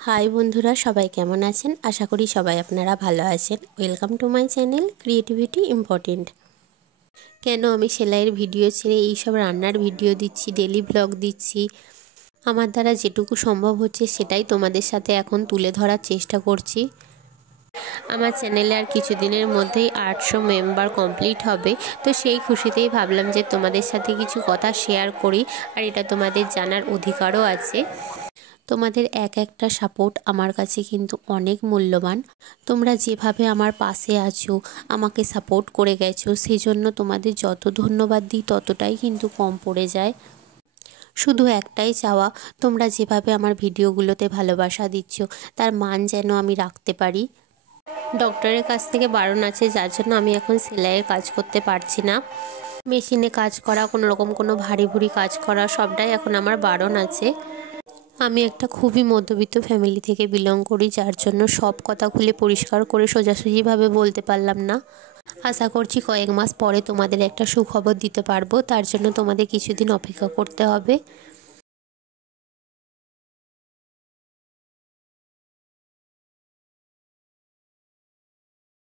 High বন্ধুরা, সবাই কেমন আছেন? আশা করি সবাই আপনারা ভালো আছেন। Welcome to my channel creativity important. কেন আমি সেলাইয়ের ভিডিও ছেড়ে এইসব রান্নার ভিডিও দিচ্ছি, ডেলি ব্লগ দিচ্ছি। আমার দ্বারা যেটুকু সম্ভব হচ্ছে সেটাই তোমাদের সাথে এখন তুলে ধরার চেষ্টা করছি। আমার চ্যানেলে আর কিছুদিনের মধ্যেই 800 মেম্বার কমপ্লিট হবে, তো সেই খুশিতেই ভাবলাম যে তোমাদের সাথে কিছু কথা শেয়ার করি। আর এটা তোমাদের জানার অধিকারও আছে। তোমাদের এক একটা সাপোর্ট আমার কাছে কিন্তু অনেক মূল্যবান। তোমরা যেভাবে আমার পাশে আছো, আমাকে সাপোর্ট করে গেছো, সেই জন্য তোমাদের যত ধন্যবাদ দিই ততটাই কিন্তু কম পড়ে যায়। শুধু একটাই চাওয়া, তোমরা যেভাবে আমার ভিডিওগুলোতে ভালোবাসা দিচ্ছ তার মান যেন আমি রাখতে পারি। ডক্টরের কাছ থেকে বারণ আছে, যার জন্য আমি এখন সেলাইয়ের কাজ করতে পারছি না। মেশিনে কাজ করা, কোনো ভারী ভুরি কাজ করা সবটাই এখন আমার বারণ আছে। আমি একটা খুবই মধ্যবিত্ত ফ্যামিলি থেকে বিলং করি, যার জন্য সব কথা খুলে পরিষ্কার করে সোজাসুজিভাবে বলতে পারলাম না। আশা করছি কয়েক মাস পরে তোমাদের একটা সুখবর দিতে পারবো, তার জন্য তোমাদের কিছুদিন অপেক্ষা করতে হবে।